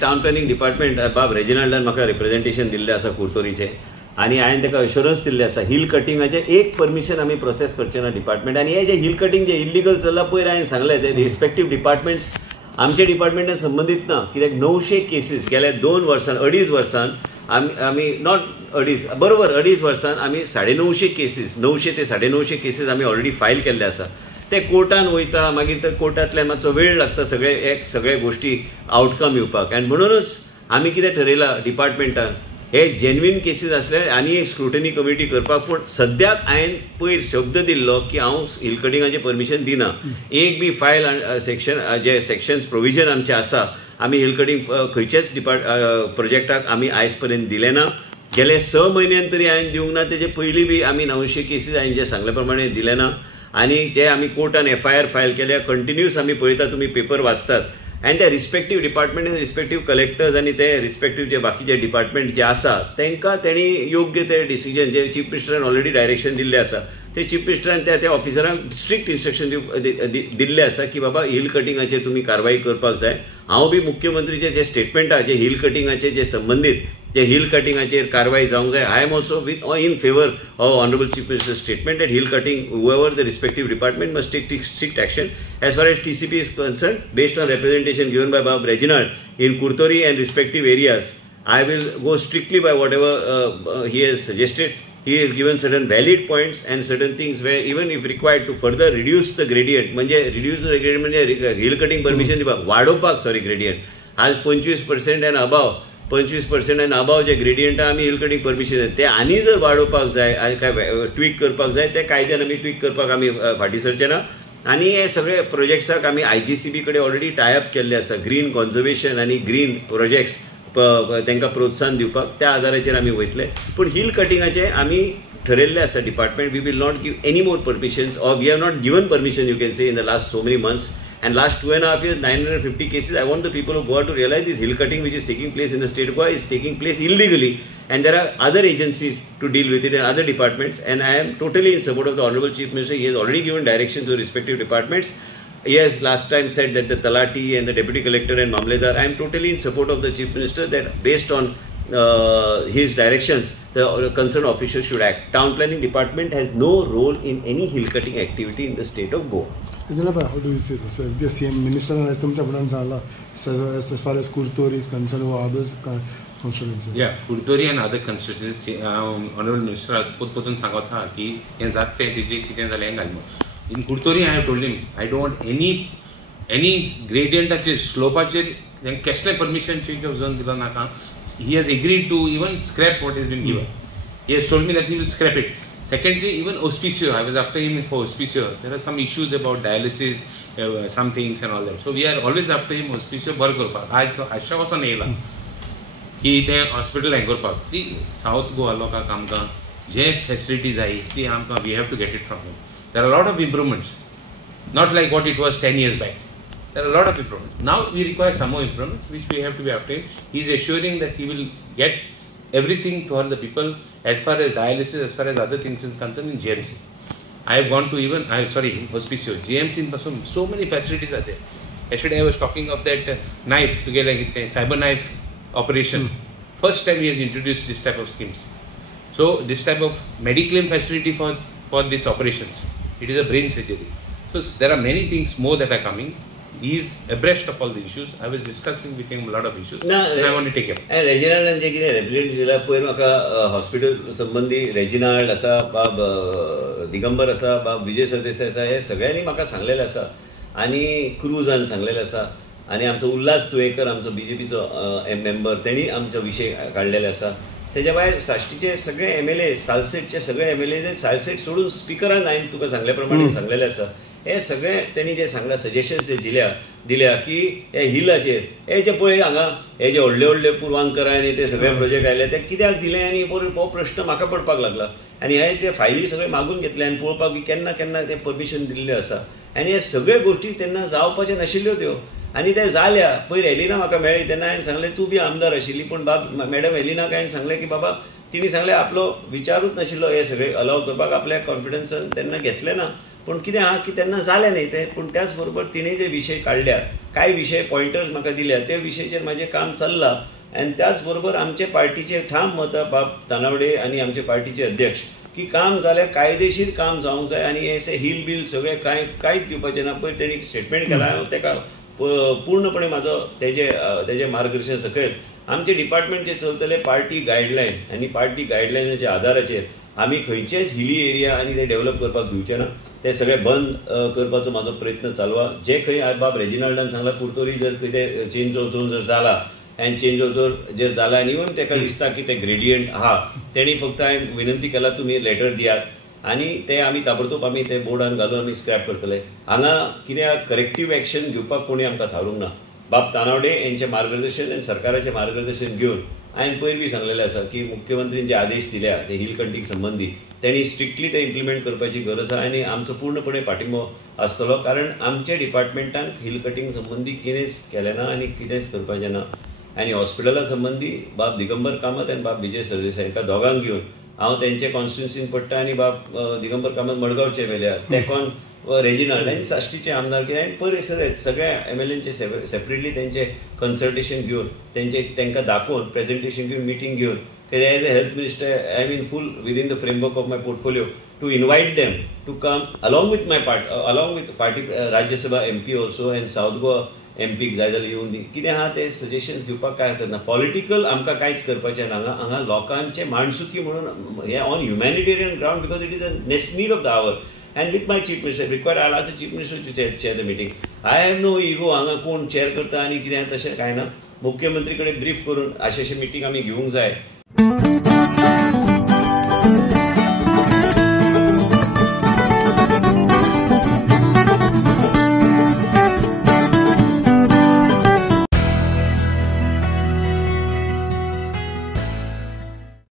Town planning department बाब रेजिनाल्डान म्हाका representation दिल्लें आसा कुर्तोरीचें आनी हांवें ताका अश्युरन्स दिल्लें आसा हिल कटिंगाचें एक परमिशन आमी प्रोसेस करचें ना डिपार्टमेंट आनी हे जे हिल कटिंग जे इल्लिगल चल्लां पयर हांवें सांगलें ते रिस्पेक्टीव डिपार्टमेंट्स आमच्या डिपार्टमेंटान संबंदीत ना कित्याक 900 केसीस गेल्या 2 वर्सान 2.5 वर्सान आमी नॉट 2.5 वर्सान आमी 950 केसीस 900 ते 950 केसीस आमी ऑलरेडी फायल केल्ले आसा ते कोर्टान वयता मागीर ते कोर्टांतल्यान मातसो वेळ लागता सगळे गोश्टी आउटकम येवपाक आनी म्हणूनच आमी कितें ठरयलां डिपार्टमेंटान हे जेन्युइन केसीस असले आनी एक स्क्रुटनी कमिटी करपाक पूण सद्याक हांवें पयर शब्द दिल्लो की हांव हिल कटिंगाचें परमिशन दिना एक बी फायल सेक्शन जे सेक्शन्स प्रोविजन आमचे आसा आमी हिल कटिंग खंयचेच प्रोजेक्टाक आमी आयज पर्यंत दिले ना गेले 6 म्हयन्यान तरी हांवें दिवंक ना तेजे पयलीं बी आमी 900 केसीस हांवें जे सांगले प्रमाणे दिले ना आनी जे आमी कोर्टान FIR फायल केल्या कंटिन्यूस आमी पळयता तुमी पेपर वाचतात आनी ते रिस्पेक्टीव डिपार्टमेंट रिस्पेक्टीव कलेक्टर्स आनी ते रिस्पेक्टीव जे बाकीचे डिपार्टमेंट जे आसा तांकां तेणी योग्य ते डिसिजन जे चीफ मिनिस्टरान ऑलरेडी डायरेक्शन दिल्ले आसा ते चीफ मिनिस्टरान त्या ऑफिसरांक स्ट्रिक्ट इन्स्ट्रक्शन दिल्ले आसा की बाबा हिल कटिंगाचेर तुमी कारवाई करपाक जाय हांव बी मुख्यमंत्रीचे जे स्टेटमेंट आहा जे हिल कटिंगाचे जे संबंधीत जे हिल कटिंगाचेर कारवाई जावंक जाय I am also in favour of honourable chief minister statement at hill cutting whoever the respective department must take strict action as far as TCP is concerned based on representation given by Bob Reginald in Kurtori and respective areas. I will go strictly by whatever he has suggested. He has given certain valid points and certain things where even if required to further reduce the gradient म्हणजे reduce the gradient म्हणजे hill cutting permission दिवपाक वाडोवपाक sorry gradient आज 25% and above 25% and above जे gradient आमी hill cutting permission ते आनी जर वाडोवपाक जाय आनी काय ट्वीक करपाक जाय ते कायद्यान आमी ट्वीक करपाक आमी फाटीं सरचे ना आनी हे सगळे प्रोजेक्ट्साक आमी IGCB कडेन ऑलरेडी टायअप केल्ले आसा ग्रीन कॉन्झर्वेशन आनी ग्रीन प्रोजेक्ट्स तांकां प्रोत्साहन दिवपाक त्या आदाराचेर आमी वयतले पूण हिल कटिंगाचे आमी ठरयल्ले आसा department we will not give any more permissions or we have not given permission you can say in the last so many months. And last 2.5 years, 950 cases. I want the people of Goa to realize this hill cutting which is taking place in the state of Goa is taking place illegally. And there are other agencies to deal with it and other departments. And I am totally in support of the Honorable Chief Minister. He has already given directions to the respective departments. He has last time said that the Talati and the Deputy Collector and Mamledar, I am totally in support of the Chief Minister that based on his directions, the concerned officials should act. Town Planning Department has no role in any hill cutting activity in the state of Goa. How do you say this? The CM Minister has come to as far as Kurtori is concerned or others constituencies. Yeah, Kurtori and other constituencies, Honorable Minister has put on Sangotha ki exactly in Kurtori I have told him I don't want any gradient at slope then cashless permission change of zone dila naka. He has agreed to even scrap what has been given. He has told me that he will scrap it. Secondly, even auspicio, I was after him for auspicio. There are some issues about dialysis, some things and all that. So we are always after him auspicio bar करपाक. आज तो आशा वचून येयला की ते hospital हें करपाक. See, South Goa लोकांक आमकां जे facilities जाय ती आमकां we have to get it from him. There are a lot of improvements, not like what it was 10 years back. There are a lot of improvements. Now we require some more improvements, which we have to be after him. He is assuring that he will get everything to all the people as far as dialysis, as far as other things is concerned in GMC. I have gone to even, hospicio. GMC in Pasum, so many facilities are there. Yesterday I was talking of that knife, together with cyber knife operation. First time he has introduced this type of schemes. So this type of mediclaim facility for these operations. It is a brain surgery. So there are many things more that are coming. He is abreast of all the issues. I was discussing with him a lot of issues. And I want to take him. And Reginald जे कितें represent दिला पयर म्हाका hospital संबंधी Reginald आसा बाब दिगंबर आसा बाब विजय सरदेसाय आसा हे सगळ्यांनी म्हाका सांगलेलें आसा आनी क्रूजान सांगलेलें आसा आनी आमचो उल्हास तुयेकर आमचो BJPचो मेंबर तेणी आमचो विशय काडलेले आसा तेज्या भायर साश्टीचे सगळे MLA सालसेटचे सगळे MLA सालसेट सोडून स्पिकरान हांवें तुका सांगल्या प्रमाणे सांगलेलें आसा हे सगळे त्यांनी जे सांगला सजेशन्स जे दिल्या की हे हिलाचेर हे जे पळय हांगा हे जे व्हडले पुरवांकर आनी ते सगळे प्रोजेक्ट आयले ते कित्याक दिले आनी हो प्रश्न म्हाका पडपाक लागला आनी हे जे फायली सगळे मागून घेतले आनी पळोवपाक की केन्ना ते परमिशन दिल्ले आसा आनी हे सगळे गोश्टी तेन्ना जावपाच्यो नाशिल्ल्यो त्यो आनी ते जाल्या पयर एलिना म्हाका मेळ्ळी तेन्ना हांवें सांगलें तूं बी आमदार आशिल्ली पूण मॅडम एलिनाक हांवें सांगलें की बाबा तिणी सांगलें आपलो विचारूच नाशिल्लो हे सगळे अलाव करपाक आपल्या कॉन्फिडन्सान तेन्ना घेतलें ना पूण कितें आहा की तेन्ना जालें न्ही तें, पूण त्याच बरोबर तिणें जे विशय काडल्यात, कांय विशय पॉयंटर्स म्हाका दिल्यात, त्या विशयाचेर म्हाजें काम चल्लां. आनी त्याच बरोबर आमचे पार्टीचे ठाम मतां बाब तानावडे आनी आमचे पार्टीचे अध्यक्ष की काम जाल्यार कायदेशीर काम जावंक जाय आनी हे हील बील सगळें कांयच दिवपाचें ना. पळय तेणी स्टेटमेंट केला, हांव तेका पूर्णपणे म्हाजो तेजे मार्गदर्शन सकयल आमचे डिपार्टमेंट जे चलतले पार्टी गायडलायन आनी पार्टी गायडलायनाच्या आदाराचेर आमी खंयचेच हिली एरिया आनी ते डेव्हलप करपाक दिवचे ना. ते सगळे बंद करपाचो म्हाजो प्रयत्न चालू आहा. जे खंय बाब रेजिनाल्डान सांगला कुर्तोरी जर कितें चेंज ऑफ झोन जर जाला आनी चेंज ऑफ झोन जर जाला आनी इवन ताका दिसता की ते ग्रेडियंट आहा, तेणी फक्त हांवें विनंती केला तुमी लेटर दियात आनी ते आमी ताबडतोब आमी ते बोर्डान घालून आमी स्क्रॅप करतले. हांगा कित्याक करेक्टीव एक्शन घेवपाक कोणी आमकां थारूंक ना. बाब तानावडे यांचे मार्गदर्शन आनी सरकाराचें मार्गदर्शन घेवन हांवें पयर बी सांगलेलें आसा की मुख्यमंत्रीन जे आदेश दिल्या ते हिल कटिंग संबंधी त्यांनी स्ट्रिक्टली ते इम्प्लिमेंट करपाची गरज आहा आनी आमचो पूर्णपणे पाठिंबो आसतलो. कारण आमच्या डिपार्टमेंटान हिल कटिंग संबंधी कितेंच केलें ना आनी कितेंच करपाचें ना. आनी हॉस्पिटला संबंधी बाब दिगंबर कामत आनी बाब विजय सरदेसाय हांकां दोगांक घेवन हांव तेंचे कॉन्स्टिट्युन्सीन पडटा आनी बाब दिगंबर कामत मडगांवचे वेल्या तेकोन रेजिनाल्ड आनी साश्टीचे आमदार कितें पयर सगळ्या MLAंचे सेपरेटली तेंचे कन्सल्टेशन घेवन तेंकां दाखोवन प्रेजेंटेशन घेवन मिटींग घेवन as a health minister I mean full within the framework of my portfolio to invite them to come along with party Rajya Sabha MP also and South Goa MP जाय जाल्यार येवन दी. कितें आहा ते सजेशन्स दिवपाक कांय हरकत ना. पॉलिटिकल आमकां कांयच करपाचें ना. हांगा लोकांचे माणसुकी म्हणून हे on humanitarian ground because it is a need of the hour. And with my chief minister, required I'll ask the chief minister to chair the meeting. I have no ego. हांगा कोण चेअर करता आनी कितें तशें कांय ना. मुख्यमंत्री कडेन ब्रीफ करून अशें मीटिंग आमी घेवंक जाय.